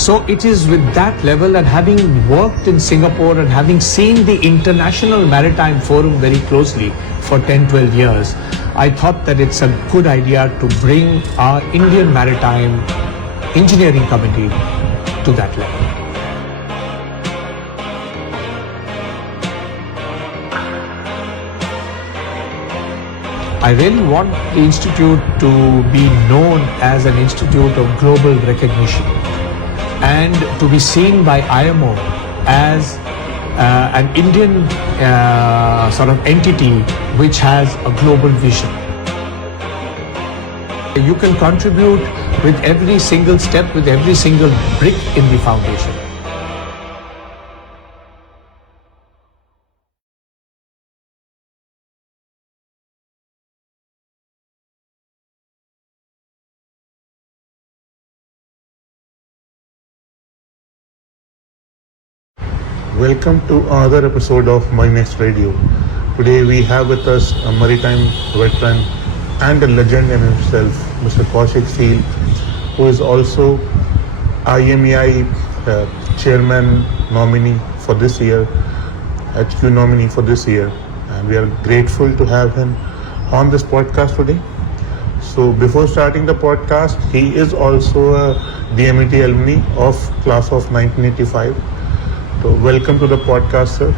So it is with that level, and having worked in Singapore and having seen the International Maritime Forum very closely for 10-12 years, I thought that it's a good idea to bring our Indian Maritime Engineering Committee to that level. I really want the institute to be known as an institute of global recognition and to be seen by IMO as an Indian sort of entity which has a global vision. You can contribute with every single step, with every single brick in the foundation. Welcome to another episode of MarineX Radio. Today we have with us a maritime veteran and a legend in himself, Mr. Kaushik Seal, who is also IMEI chairman nominee for this year, HQ nominee for this year, and we are grateful to have him on this podcast today. So before starting the podcast, he is also a DMET alumni of class of 1985. So welcome to the podcast, sir.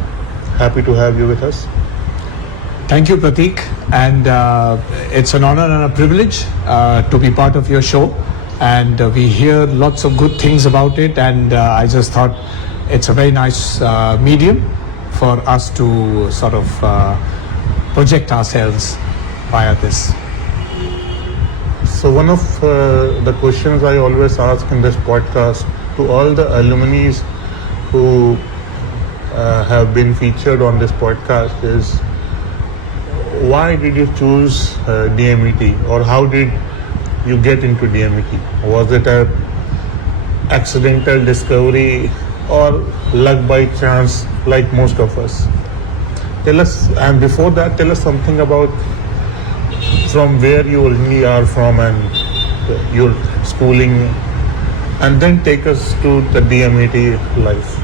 Happy to have you with us. Thank you, Pratik, and it's an honor and a privilege to be part of your show, and we hear lots of good things about it, and I just thought it's a very nice medium for us to sort of project ourselves via this. So one of the questions I always ask in this podcast to all the alumni who have been featured on this podcast is, why did you choose DMET, or how did you get into DMET? Was it a accidental discovery or luck by chance like most of us? Tell us, and before that, tell us something about from where you originally are from and your schooling, and then take us to the DMET life.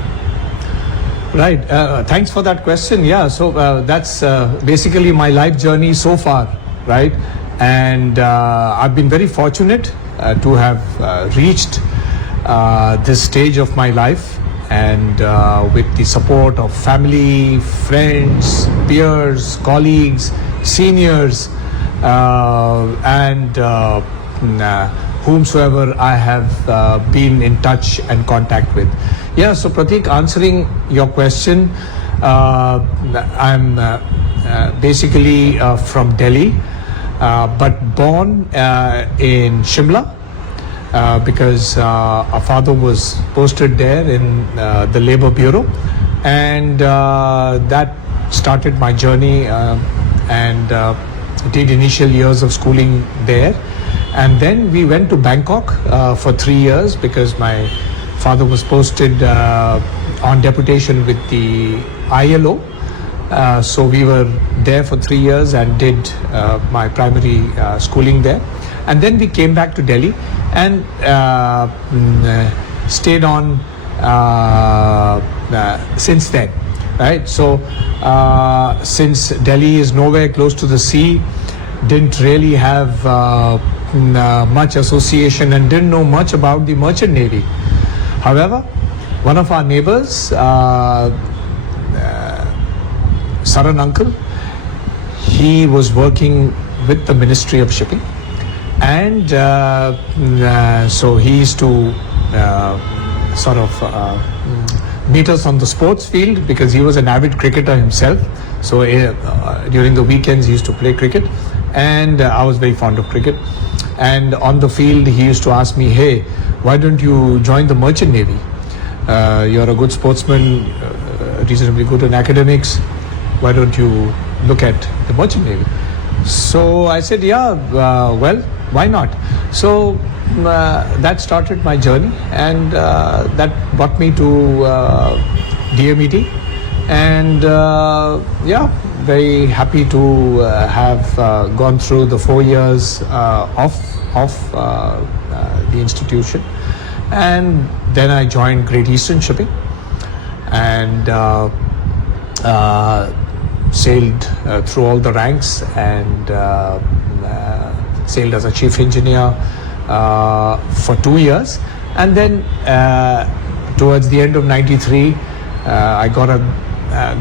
Right. Thanks for that question. Yeah. So that's basically my life journey so far, right? And I've been very fortunate to have reached this stage of my life, and with the support of family, friends, peers, colleagues, seniors, and whomsoever I have been in touch and contact with. Yeah, so Pratik, answering your question, I'm basically from Delhi, but born in Shimla, because our father was posted there in the Labour Bureau, and that started my journey, and did initial years of schooling there. And then we went to Bangkok for 3 years because my father was posted on deputation with the ILO. So we were there for 3 years and did my primary schooling there. And then we came back to Delhi and stayed on since then, right? So since Delhi is nowhere close to the sea, didn't really have much association and didn't know much about the merchant navy. However, one of our neighbors, Saran uncle, he was working with the Ministry of Shipping, and so he used to sort of meet us on the sports field because he was an avid cricketer himself. So during the weekends he used to play cricket, and I was very fond of cricket. And on the field he used to ask me, hey, why don't you join the merchant navy? You're a good sportsman, reasonably good in academics. Why don't you look at the merchant navy? So I said, yeah, well, why not? So that started my journey, and that brought me to DMET. And yeah, very happy to have gone through the 4 years of the institution. And then I joined Great Eastern Shipping and sailed through all the ranks and sailed as a chief engineer for 2 years. And then towards the end of 93, I got a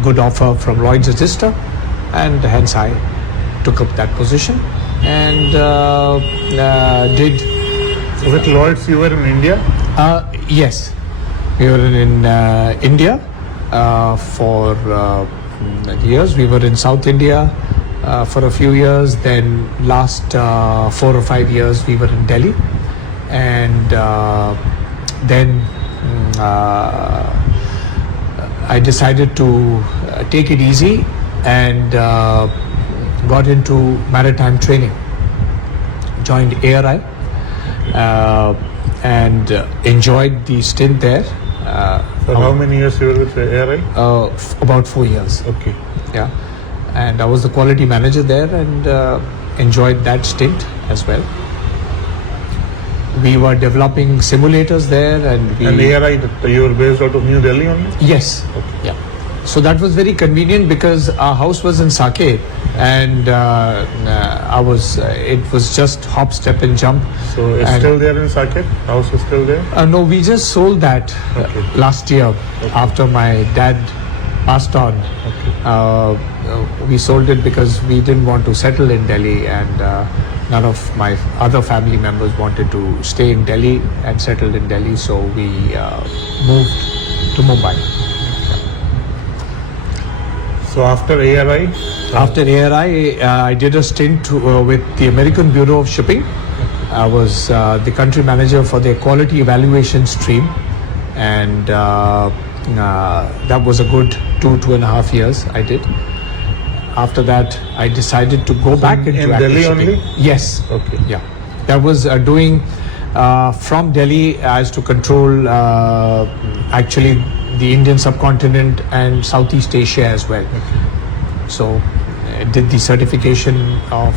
good offer from Lloyd's Register, and hence I took up that position and did. So with Lloyd's, you were in India? Yes, we were in India for years. We were in South India for a few years. Then last 4 or 5 years we were in Delhi, and then I decided to take it easy and got into maritime training. Joined ARI and enjoyed the stint there. For how many years you were with ARI? About 4 years. Okay. Yeah, and I was the quality manager there and enjoyed that stint as well. We were developing simulators there, and ARI, you were based out of New Delhi only? Yes. Okay. Yeah. So that was very convenient because our house was in Saket, and it was just hop, step, and jump. So it's still there in Saket? House is still there? No, we just sold that last year after my dad passed on. We sold it because we didn't want to settle in Delhi, and none of my other family members wanted to stay in Delhi and settled in Delhi, so we moved to Mumbai. So after ARI? After ARI, I did a stint with the American Bureau of Shipping. I was the country manager for their quality evaluation stream, and that was a good 2.5 years I did. After that, I decided to go back into active Delhi shipping. only? Yes. Okay. Yeah, that was doing from Delhi as to control actually the Indian subcontinent and Southeast Asia as well. Okay. So did the certification of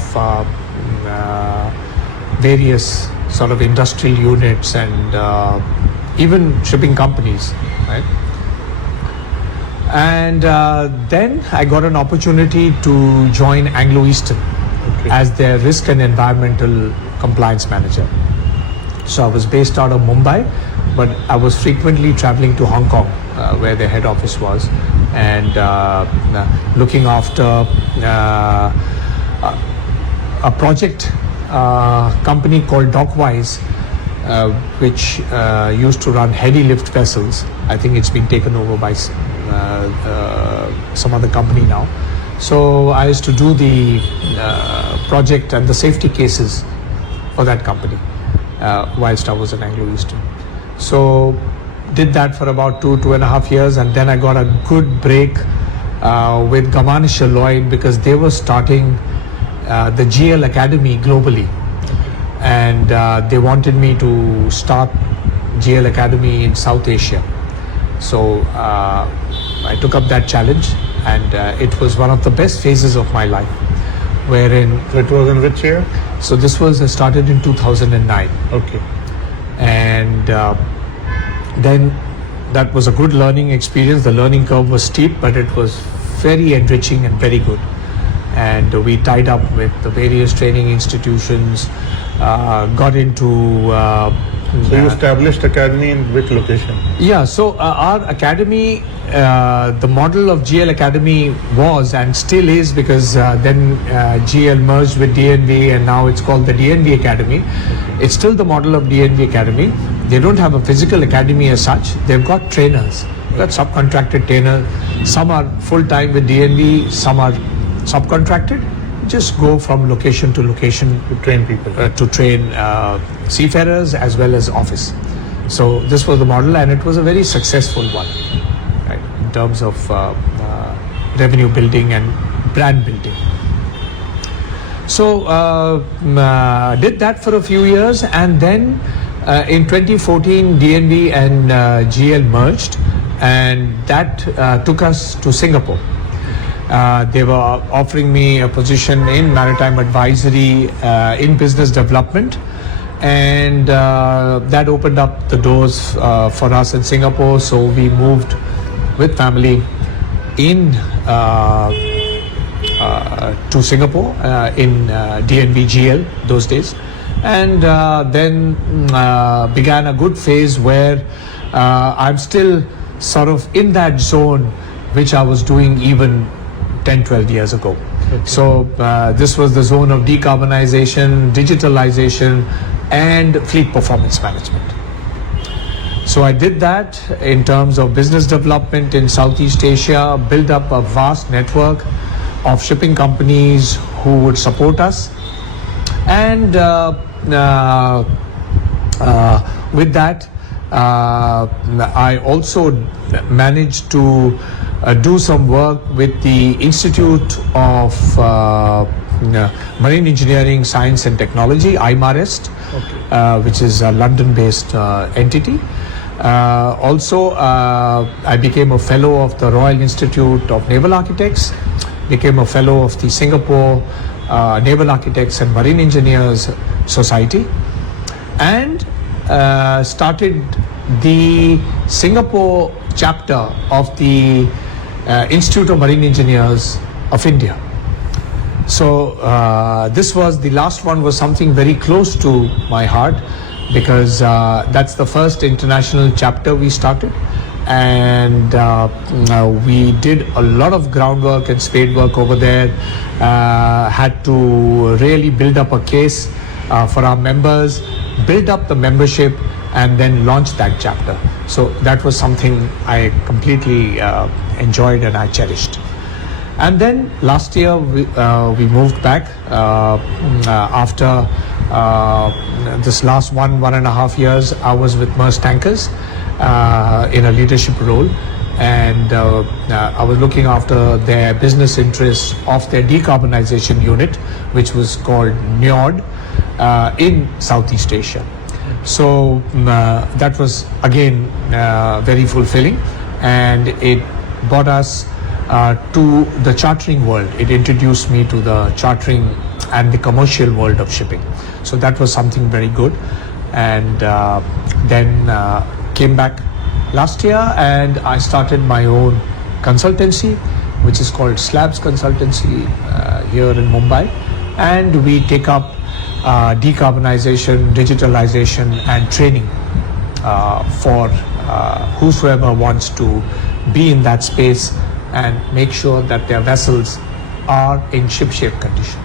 various sort of industrial units and even shipping companies, right? And then I got an opportunity to join Anglo Eastern as their risk and environmental compliance manager. So I was based out of Mumbai, but I was frequently traveling to Hong Kong, where their head office was, and looking after a project company called Dockwise, which used to run heavy lift vessels. I think it's been taken over by some other company now. So I used to do the project and the safety cases for that company whilst I was at Anglo Eastern. So did that for about 2.5 years, and then I got a good break with Gamanisha Lloyd because they were starting the GL Academy globally, and they wanted me to start GL Academy in South Asia. So I took up that challenge, and it was one of the best phases of my life, wherein... It was in which year? So this was started in 2009. Okay. And then that was a good learning experience. The learning curve was steep, but it was very enriching and very good. And we tied up with the various training institutions, got into... So you established academy in which location? Yeah, so our academy, the model of GL Academy was and still is, because then GL merged with DNV and now it's called the DNV Academy. It's still the model of DNV Academy. They don't have a physical academy as such. They've got trainers, got subcontracted trainers. Some are full-time with DNV, some are subcontracted. Just go from location to location to train people, to train seafarers as well as office. So this was the model, and it was a very successful one, right, in terms of revenue building and brand building. So did that for a few years, and then in 2014 DNV and GL merged, and that took us to Singapore. They were offering me a position in maritime advisory, in business development, and that opened up the doors for us in Singapore. So we moved with family in to Singapore in DNVGL those days, and then began a good phase where I'm still sort of in that zone which I was doing even 10-12 years ago. Okay. So this was the zone of decarbonization, digitalization, and fleet performance management. So I did that in terms of business development in Southeast Asia, build up a vast network of shipping companies who would support us, and with that I also managed to do some work with the Institute of Marine Engineering, Science and Technology, IMEI, okay. Which is a London-based entity. Also, I became a fellow of the Royal Institute of Naval Architects, became a fellow of the Singapore Naval Architects and Marine Engineers Society, and started the Singapore chapter of the Institute of Marine Engineers of India. So this was the last one, was something very close to my heart, because that's the first international chapter we started, and we did a lot of groundwork and spade work over there, had to really build up a case for our members, build up the membership, and then launch that chapter. So that was something I completely enjoyed and I cherished. And then last year we moved back after this last 1.5 years. I was with Maersk Tankers in a leadership role, and I was looking after their business interests of their decarbonization unit, which was called NIOD, in Southeast Asia. So that was again very fulfilling, and it brought us to the chartering world. It introduced me to the chartering and the commercial world of shipping. So that was something very good. And then came back last year, and I started my own consultancy, which is called Slabs Consultancy here in Mumbai. And we take up decarbonization, digitalization, and training for whosoever wants to be in that space and make sure that their vessels are in ship-shape condition.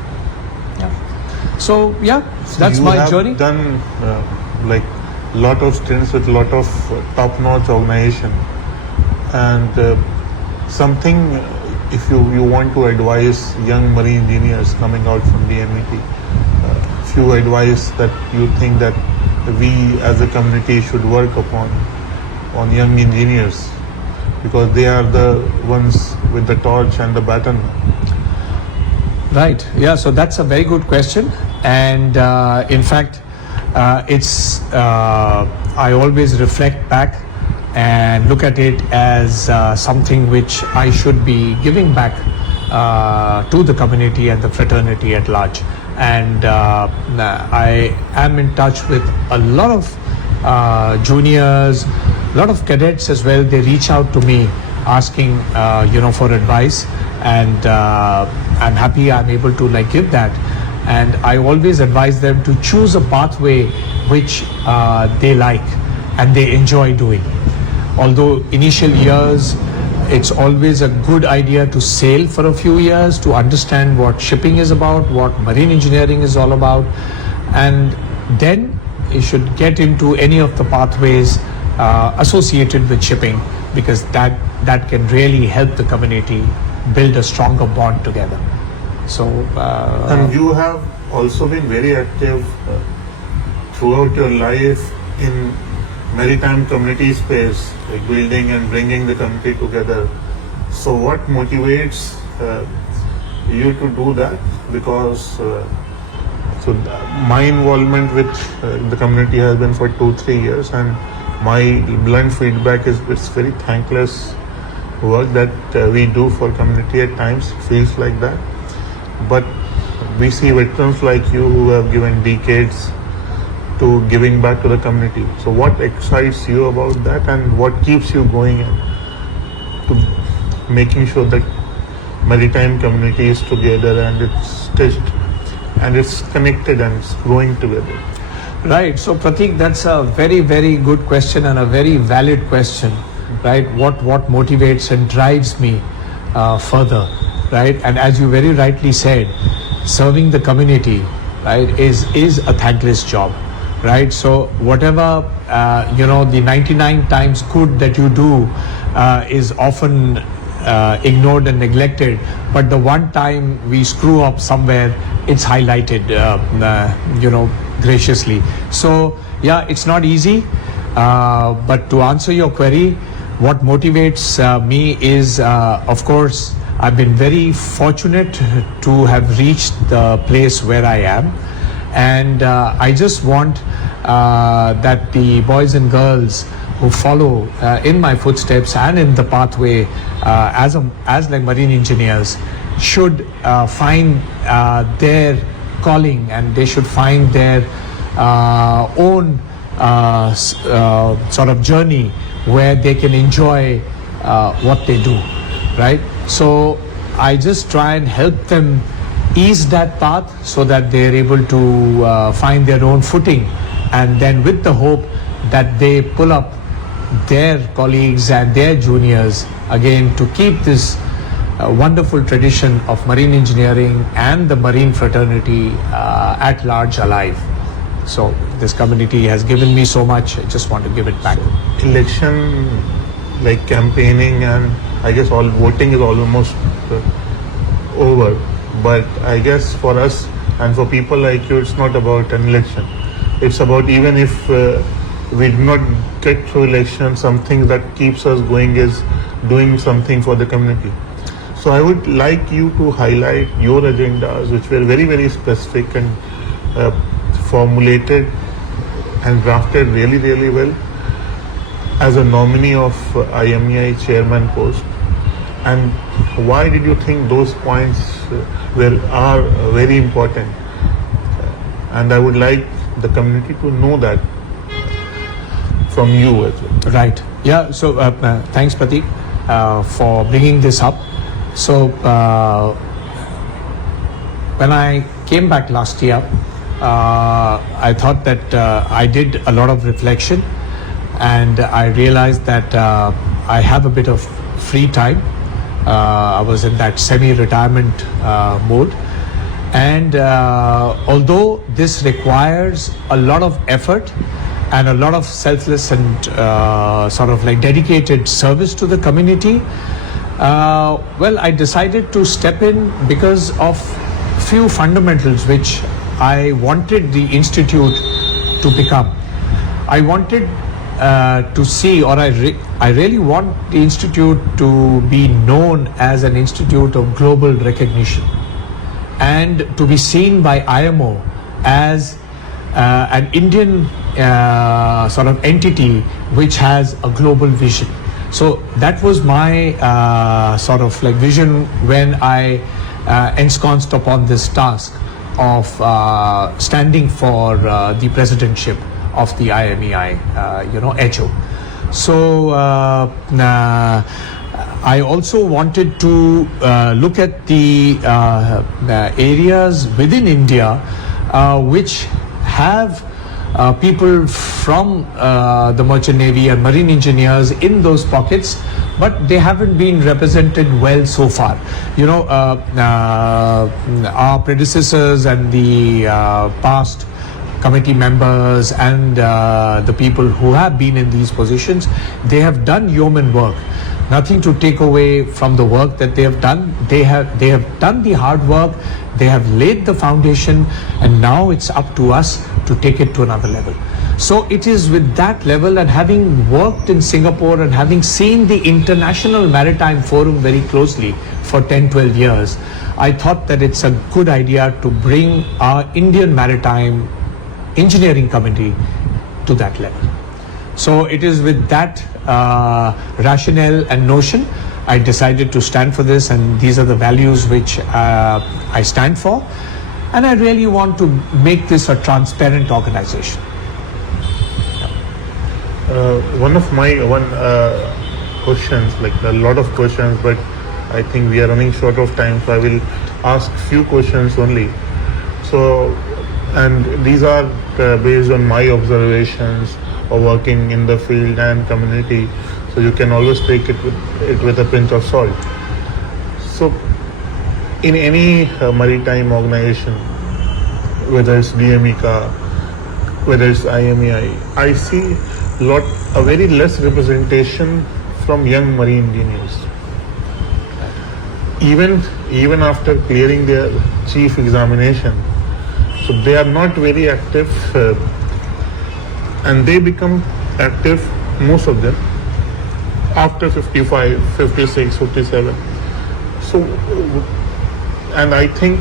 Yeah. So yeah, that's my journey. You have done like lot of stints with lot of top-notch organization, and something, if you want to advise young marine engineers coming out from DMET, few advice that you think that we as a community should work upon on young engineers, because they are the ones with the torch and the baton. Right. Yeah. So that's a very good question, and in fact, it's I always reflect back and look at it as something which I should be giving back to the community and the fraternity at large. And I am in touch with a lot of juniors, a lot of cadets as well. They reach out to me asking, for advice, and I'm happy I'm able to give that. And I always advise them to choose a pathway which they like and they enjoy doing. Although initial years, it's always a good idea to sail for a few years to understand what shipping is about, what marine engineering is all about, and then you should get into any of the pathways associated with shipping, because that can really help the community build a stronger bond together. So and you have also been very active throughout your life in maritime community space, like building and bringing the community together. So what motivates you to do that? Because my involvement with the community has been for 2-3 years, and my blunt feedback is it's very thankless work that we do for community. At times feels like that, but we see veterans like you who have given decades to giving back to the community. So what excites you about that, and what keeps you going to making sure that maritime community is together and it's stitched and it's connected and it's growing together? Right. So Pratik, that's a very, very good question and a very valid question, right? What motivates and drives me further, right? And as you very rightly said, serving the community, right, is a thankless job, right? So whatever the 99 times good that you do is often ignored and neglected, but the one time we screw up somewhere, it's highlighted, graciously. So yeah, it's not easy, but to answer your query, what motivates me is, of course, I've been very fortunate to have reached the place where I am, and I just want that the boys and girls who follow in my footsteps and in the pathway as like marine engineers should find their calling, and they should find their own sort of journey where they can enjoy what they do, right? So I just try and help them ease that path so that they're able to find their own footing, and then with the hope that they pull up their colleagues and their juniors again to keep this wonderful tradition of marine engineering and the marine fraternity at large alive. So this community has given me so much, I just want to give it back. Election, like campaigning, and I guess all voting is almost over, but I guess for us and for people like you, it's not about an election. It's about, even if we do not get through election, something that keeps us going is doing something for the community. So I would like you to highlight your agendas, which were very, very specific and formulated and drafted really, really well as a nominee of IMEI chairman post. And why did you think those points are very important? And I would like the community to know that from you as well. Right. Yeah. So thanks, Pratik, for bringing this up. So when I came back last year, I thought that I did a lot of reflection, and I realized that I have a bit of free time. I was in that semi-retirement mode, and although this requires a lot of effort and a lot of selfless and sort of like dedicated service to the community, well, I decided to step in because of few fundamentals which I wanted the institute to become. I wanted to see, or I really want the institute to be known as an institute of global recognition, and to be seen by IMO as an Indian sort of entity which has a global vision. So that was my sort of like vision when I ensconced upon this task of standing for the presidentship of the IMEI, HO. So I also wanted to look at the areas within India which have people from the merchant navy and marine engineers in those pockets, but they haven't been represented well so far. Our predecessors and the past committee members and the people who have been in these positions, they have done yeoman work. Nothing to take away from the work that they have done. They have done the hard work, they have laid the foundation, and now it's up to us to take it to another level. So it is with that level, and having worked in Singapore and having seen the International Maritime Forum very closely for 10-12 years, I thought that it's a good idea to bring our Indian maritime engineering community to that level. So it is with that rationale and notion I decided to stand for this, and these are the values which I stand for, and I really want to make this a transparent organization. One questions, like a lot of questions, but I think we are running short of time, so I will ask few questions only. So, and these are based on my observations of working in the field and community. So you can always take it with a pinch of salt. So, in any maritime organization, whether it's DMECA, whether it's IMEI, I see a very less representation from young marine engineers. Even after clearing their chief examination, so they are not very active, and they become active, most of them, after 55, 56, 57. So, and I think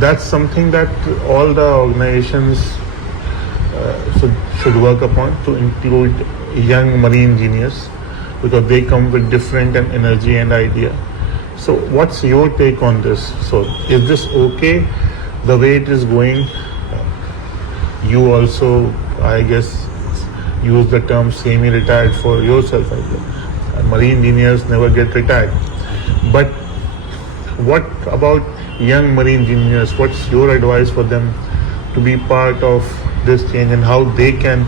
that's something that all the organizations should work upon, to include young marine engineers, because they come with different energy and idea. So what's your take on this? So is this okay the way it is going? You also, I guess, use the term semi-retired for yourself, I guess. Marine engineers never get retired. But what about young marine engineers? What's your advice for them to be part of this change, and how they can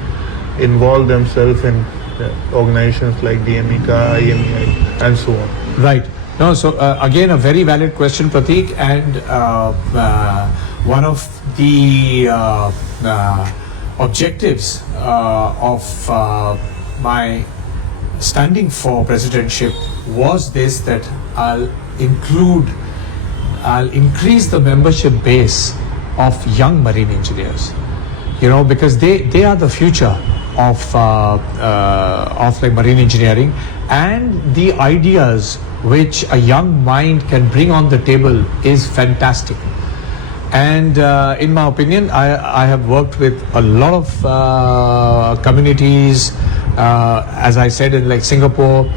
involve themselves in organizations like DMECA, IMEI, and so on? Right. No, so again, a very valid question, Prateek, and one of the objectives of my standing for presidentship was this, that I'll increase the membership base of young marine engineers, because they are the future of like marine engineering, and the ideas which a young mind can bring on the table is fantastic. And in my opinion, I have worked with a lot of communities, as I said, in like Singapore,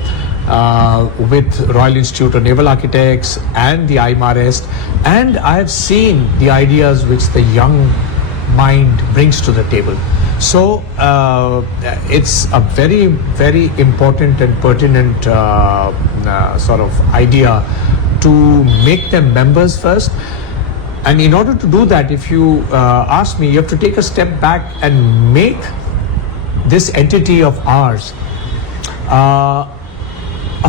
with Royal Institute of Naval Architects and the IMEI, and I have seen the ideas which the young mind brings to the table. So it's a very, very important and pertinent sort of idea to make them members first. And in order to do that, if you ask me, you have to take a step back and make this entity of ours a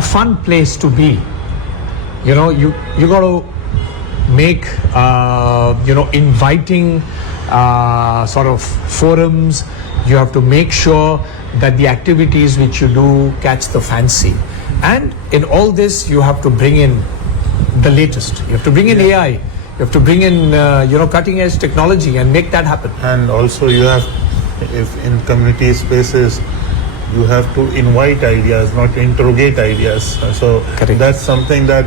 fun place to be. You got to make inviting sort of forums. You have to make sure that the activities which you do catch the fancy, and in all this you have to bring in the latest. You have to bring in AI. You have to bring in cutting edge technology and make that happen. And also you have, if in community spaces, you have to invite ideas, not interrogate ideas. So Correct. That's something that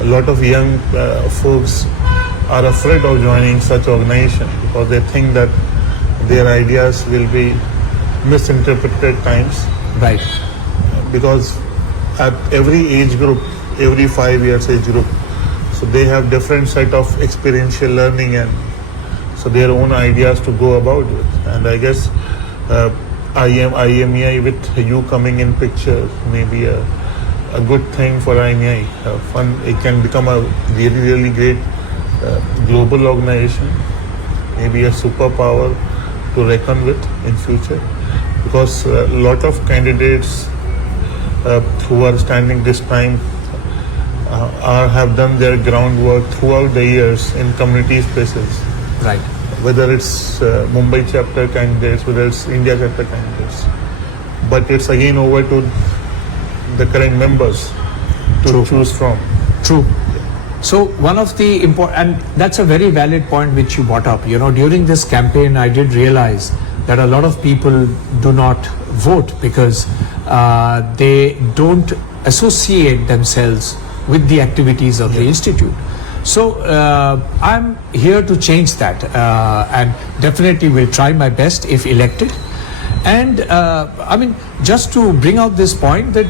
a lot of young folks are afraid of joining such organization, because they think that their ideas will be misinterpreted at times. Right. Because at every age group, every 5 years age group, so they have different set of experiential learning, and so their own ideas to go about it. And I guess IMEI with you coming in picture may be a good thing for IMEI. Fun, it can become a really, really great global organization, maybe a superpower to reckon with in future, because a lot of candidates who are standing this time have done their groundwork throughout the years in community spaces. Right. Whether it's Mumbai chapter candidates, whether it's India chapter candidates, but it's again over to the current members to choose from. True. So one of the important, and that's a very valid point which you brought up. During this campaign, I did realize that a lot of people do not vote because they don't associate themselves with the activities of the institute. So I'm here to change that, and definitely will try my best if elected. And just to bring out this point that,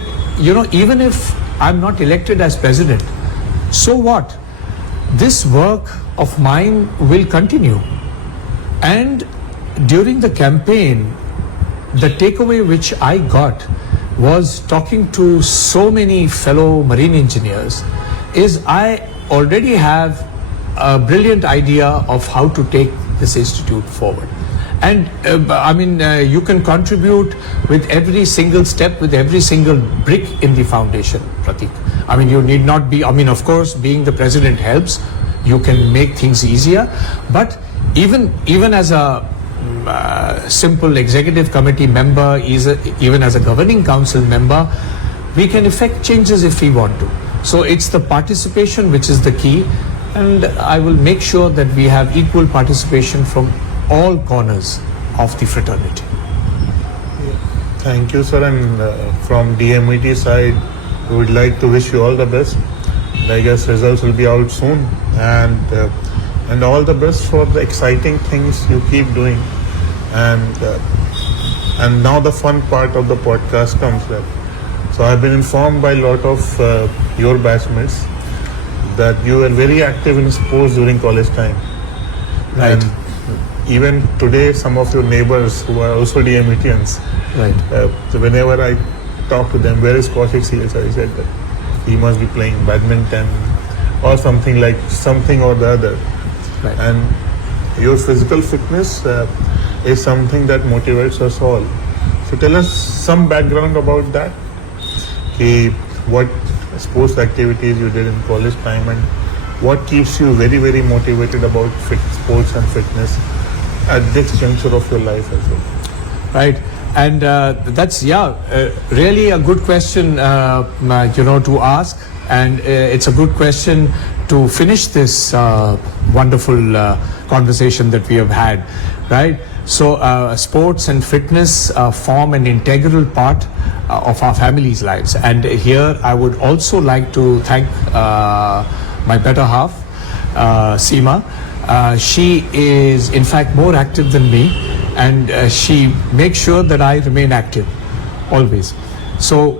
even if I'm not elected as president, so what? This work of mine will continue. And during the campaign, the takeaway which I got was talking to so many fellow marine engineers is I already have a brilliant idea of how to take this institute forward. And you can contribute with every single step, with every single brick in the foundation, Pratik. I mean, you need not be, of course, being the president helps. You can make things easier. But even as a simple executive committee member, even as a governing council member, we can effect changes if we want to. So it's the participation which is the key. And I will make sure that we have equal participation from all corners of the fraternity. Thank you, sir. And from DMET side, we would like to wish you all the best. I guess results will be out soon, and all the best for the exciting things you keep doing. And now the fun part of the podcast comes there. So I've been informed by a lot of your batchmates that you were very active in sports during college time. Right. And even today, some of your neighbors who are also DMETians, Right. So whenever I talk to them, where is Kaushik Seal? So I said that he must be playing badminton or something or the other. Right. And your physical fitness is something that motivates us all. So tell us some background about that. What sports activities you did in college time and what keeps you very, very motivated about sports and fitness at this juncture of your life as well. Right. And that's really a good question to ask, and it's a good question to finish this wonderful conversation that we have had, right? So sports and fitness form an integral part of our family's lives, and here I would also like to thank my better half, Seema. She is in fact more active than me, and she makes sure that I remain active always. So,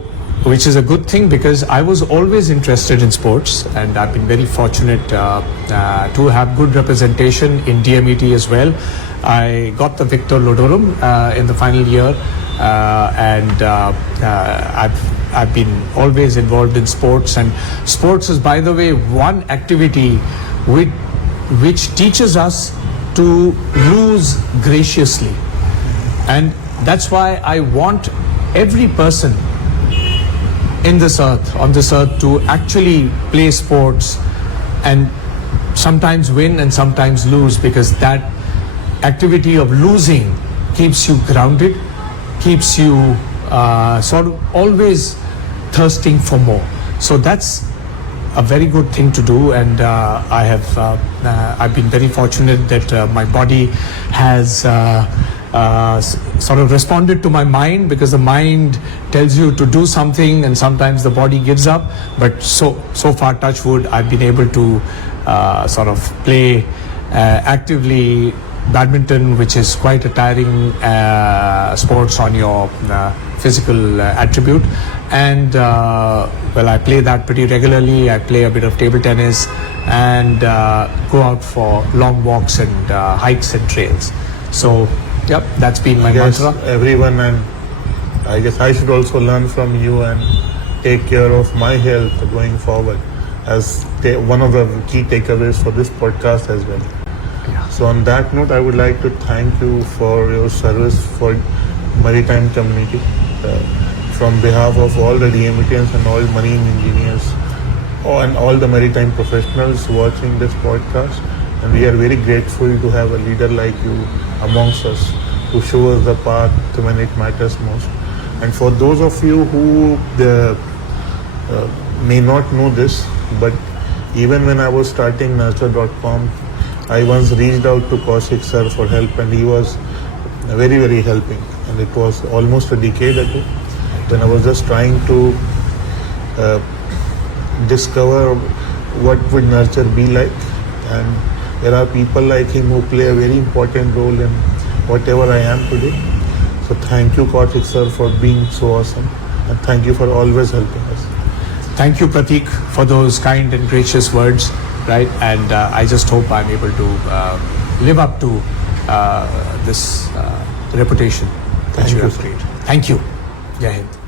which is a good thing because I was always interested in sports, and I've been very fortunate to have good representation in DMET as well. I got the Victor Lodorum in the final year, and I've been always involved in sports. And sports is, by the way, one activity which teaches us to lose graciously, and that's why I want every person on this earth to actually play sports and sometimes win and sometimes lose, because that activity of losing keeps you grounded, keeps you sort of always thirsting for more. So that's a very good thing to do, and I've been very fortunate that my body has sort of responded to my mind, because the mind tells you to do something and sometimes the body gives up. But so far, touch wood, I've been able to sort of play actively badminton, which is quite a tiring sports on your physical attribute. And I play that pretty regularly. I play a bit of table tennis and go out for long walks and hikes and trails. So, yep, that's been my mantra. Everyone, and I guess I should also learn from you and take care of my health going forward as one of the key takeaways for this podcast as well. Yeah. So on that note, I would like to thank you for your service for maritime community. From behalf of all the DMETians and all marine engineers and all the maritime professionals watching this podcast, and we are very grateful to have a leader like you amongst us who show us the path when it matters most. And for those of you who may not know this, but even when I was starting nurture.com, I once reached out to Kaushik sir for help, and he was very, very helping. And it was almost a decade ago when I was just trying to discover what would nurture be like. And there are people like him who play a very important role in whatever I am today. So thank you, Kaushik sir, for being so awesome. And thank you for always helping us. Thank you, Pratik, for those kind and gracious words, right? And I just hope I'm able to live up to this reputation. that Thank you you, have sir. played. Thank you. Jai Hind.